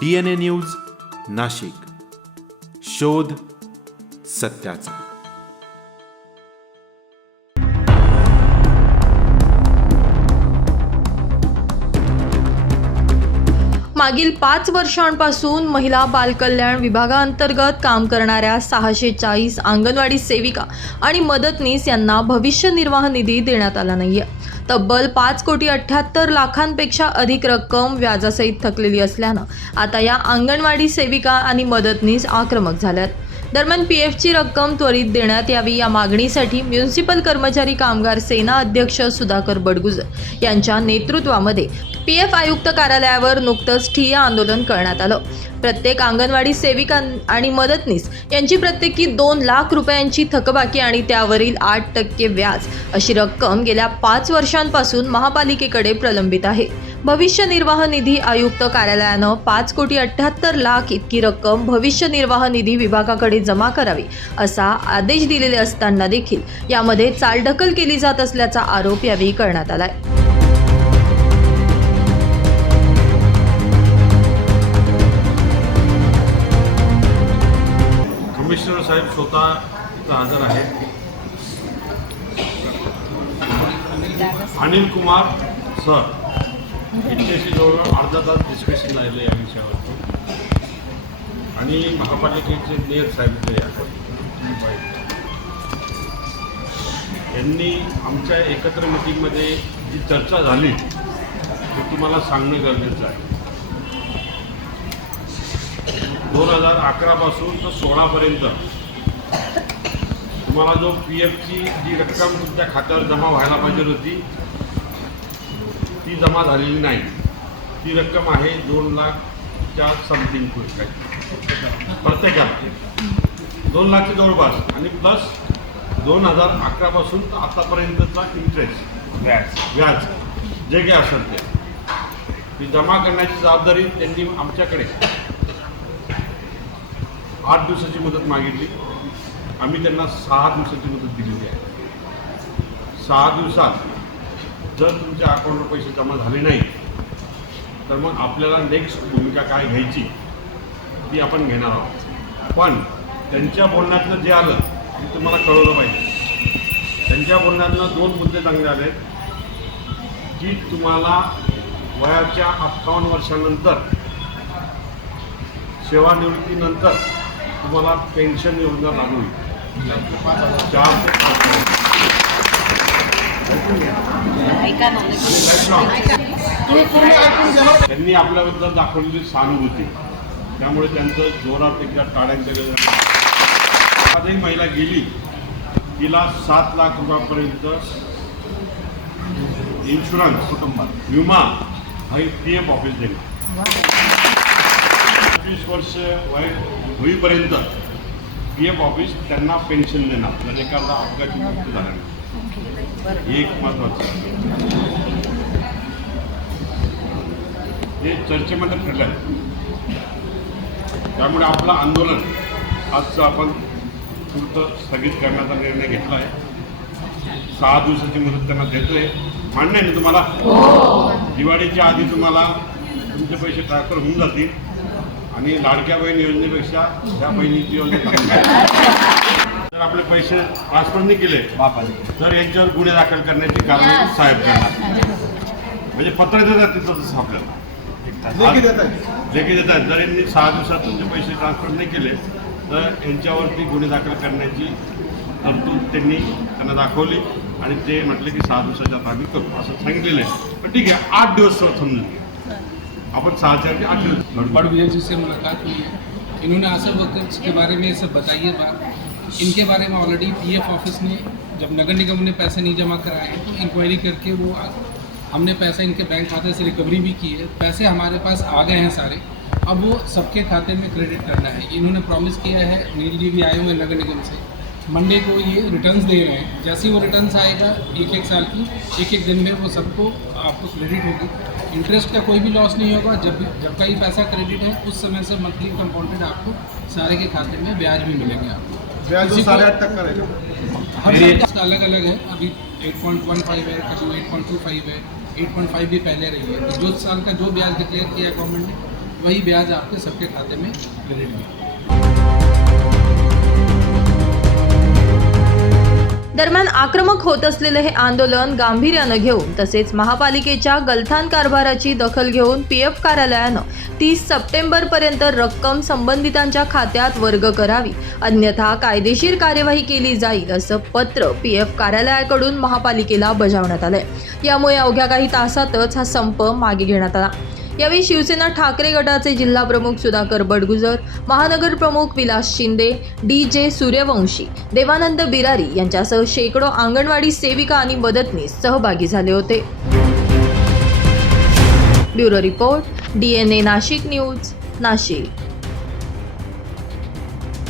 D N A news Nashik. शोध सत्याचा. मागील पाच वर्षांपासून महिला बालकल्याण विभागाअंतर्गत काम करणाऱ्या सहाशे चाळीस अंगणवाडी सेविका आणि मदतनीस यांना भविष्य निर्वाह निधी देण्यात आला नाहीये. तब्बल पाच कोटी अठ्ठ्याहत्तर लाखांपेक्षा अधिक रक्कम व्याजासहित थकलेली असल्यानं आता या अंगणवाडी सेविका आणि मदतनीस आक्रमक झाल्यात. दरम्यान पी एफची रक्कम त्वरित देण्यात यावी या मागणीसाठी म्युन्सिपल कर्मचारी कामगार सेना अध्यक्ष सुधाकर बडगुजर यांच्या नेतृत्वामध्ये पी एफ आयुक्त कार्यालयावर नुकतंच ठिय्या आंदोलन करण्यात आलं. प्रत्येक अंगणवाडी सेविका आणि मदतनीस यांची प्रत्येकी दोन लाख रुपयांची थकबाकी आणि त्यावरील आठ टक्के व्याज अशी रक्कम गेल्या पाच वर्षांपासून महापालिकेकडे प्रलंबित आहे. भविष्य निर्वाह निधी आयुक्त कार्यालयानं पाच कोटी अठ्ठ्याहत्तर लाख इतकी रक्कम भविष्य निर्वाह निधी विभागाकडे जमा करावी असा आदेश दिलेले असताना देखील यामध्ये चालढकल केली जात असल्याचा आरोप यावेळी करण्यात आलाय. कमिशनर साहेब स्वतः इथं हजर आहेत. अनिल कुमार सर. यांच्याशी जवळजवळ अर्धा तास डिस्कशन झालेलं या विषयावरती. आणि महापालिकेचे मेयर साहेब यांनी आमच्या एकत्र मिटिंगमध्ये जी चर्चा झाली ती तुम्हाला सांगणं गरजेचं आहे. दोन हजार अकरापासून तर सोळापर्यंत तुम्हाला जो पी एफची जी रक्कम तुमच्या खात्यावर जमा व्हायला पाहिजे होती ती जमा झालेली नाही. ती रक्कम आहे दोन लाखच्या समथिंग प्रत्येकाला. दोन लाखच्या जवळपास. आणि प्लस दोन हजार अकरापासून तर आतापर्यंतचा इंटरेस्ट व्याज. व्याज. जे काही असेल ते. ती जमा करण्याची जबाबदारी त्यांनी आमच्याकडे. आठ दिवसाची मदत मागितली. आम्ही त्यांना सहा दिवसाची मदत दिलेली आहे. सहा दिवसात जर तुमच्या अकाउंटवर पैसे जमा झाले नाही तर मग आपल्याला नेक्स्ट भूमिका काय घ्यायची ती आपण घेणार आहोत. पण त्यांच्या बोलण्यातनं जे आलं ते तुम्हाला कळवलं पाहिजे. त्यांच्या बोलण्यातनं दोन मुद्दे चांगले आले की तुम्हाला वयाच्या अठ्ठावन्न वर्षानंतर सेवानिवृत्तीनंतर तुम्हाला पेन्शन योजना लागू होईल. चार ते पाच वर्ष. त्यांनी आपल्याबद्दल दाखवलेली सहानुभूती. त्यामुळे त्यांचं जोरात एकदा गजरात आजही महिला गेली. तिला सात लाख रुपयापर्यंत इन्शुरन्स कुटुंबात विमा हा पी एफ ऑफिस देणार. पंचवीस वर्ष वय होईपर्यंत पी एफ ऑफिस त्यांना पेन्शन देणार. जर एखादा अपघाती मृत्यू झाला नाही. हे एक महत्वाचं. हे चर्चेमध्ये ठरलं आहे. त्यामुळे आपलं आंदोलन आजचं आपण पुरतं स्थगित करण्याचा निर्णय घेतला आहे. सहा दिवसाची मुदत त्यांना देतोय मान्य आहे ना तुम्हाला? दिवाळीच्या आधी तुम्हाला तुमचे पैसे ट्रान्सफर होऊन जातील. आणि लाडक्या बहीण योजनेपेक्षा ह्या बहिणीची योजना. जर आपले पैसे ट्रान्सफर नाही केले तर यांच्यावर गुन्हे दाखल करण्याची कारवाई साहेब करणार. म्हणजे पत्र देतात तिथं तसं आपल्याला. लेखी देतात. जर यांनी सहा दिवसात तुमचे पैसे ट्रान्सफर नाही केले तर यांच्यावरती गुन्हे दाखल करण्याची तरतूद त्यांनी त्यांना दाखवली आणि ते म्हटले की सहा दिवसाच्या आम्ही करू. असं सांगितलेलं आहे. पण ठीक आहे आठ दिवस समजून आपण सहाच्या ऐवजी आठ दिवस बड़ विजय जी से मुलाकात हुई। है इन्होंने असल वर्कर्स के बारे में सब बताइए बात। इनके बारे में ऑलरेडी पीएफ ऑफ़िस ने जब नगर निगम ने पैसे नहीं जमा कराए हैं तो इंक्वायरी करके वो हमने पैसे इनके बैंक खाते से रिकवरी भी की है। पैसे हमारे पास आ गए हैं सारे। अब वो सबके खाते में क्रेडिट करना है। इन्होंने प्रॉमिस किया है नील जी भी आए हुए हैं नगर निगम से। मंडे को ये रिटर्न्स दे रहे हैं। जैसे ही वो रिटर्न्स आएगा एक एक साल की एक एक दिन में वो सबको आपको क्रेडिट होगी। इंटरेस्ट का कोई भी लॉस नहीं होगा। जब जब का ये पैसा क्रेडिट है उस समय से मंथली कंपाउंडेड आपको सारे के खाते में ब्याज भी मिलेंगे आपको। ब्याज साढ़े आठ तक का रहेगा। हर इसका अलग अलग है। अभी 8.15 है कभी 8.25 है 8.5 भी पहले रही है। तो जो साल का जो ब्याज डिक्लेयर किया गवर्नमेंट ने वही ब्याज आपके सबके खाते में क्रेडिट होगा दरम्यान आक्रमक होत असलेले हे आंदोलन गांभीर्यानं घेऊन तसेच महापालिकेच्या गलथान कारभाराची दखल घेऊन पी एफ कार्यालयानं तीस सप्टेंबरपर्यंत रक्कम संबंधितांच्या खात्यात वर्ग करावी अन्यथा कायदेशीर कार्यवाही केली जाईल असं पत्र पी एफ कार्यालयाकडून महापालिकेला बजावण्यात आलंय. यामुळे अवघ्या काही तासातच हा संप मागे घेण्यात आला. यावेळी शिवसेना ठाकरे गटाचे जिल्हा प्रमुख सुधाकर बडगुजर महानगर प्रमुख विलास शिंदे डी जे सूर्यवंशी देवानंद बिरारी यांच्यासह शेकडो अंगणवाडी सेविका आणि मदतनीस सहभागी झाले होते. Bureau report D N A Nashik news Nashik.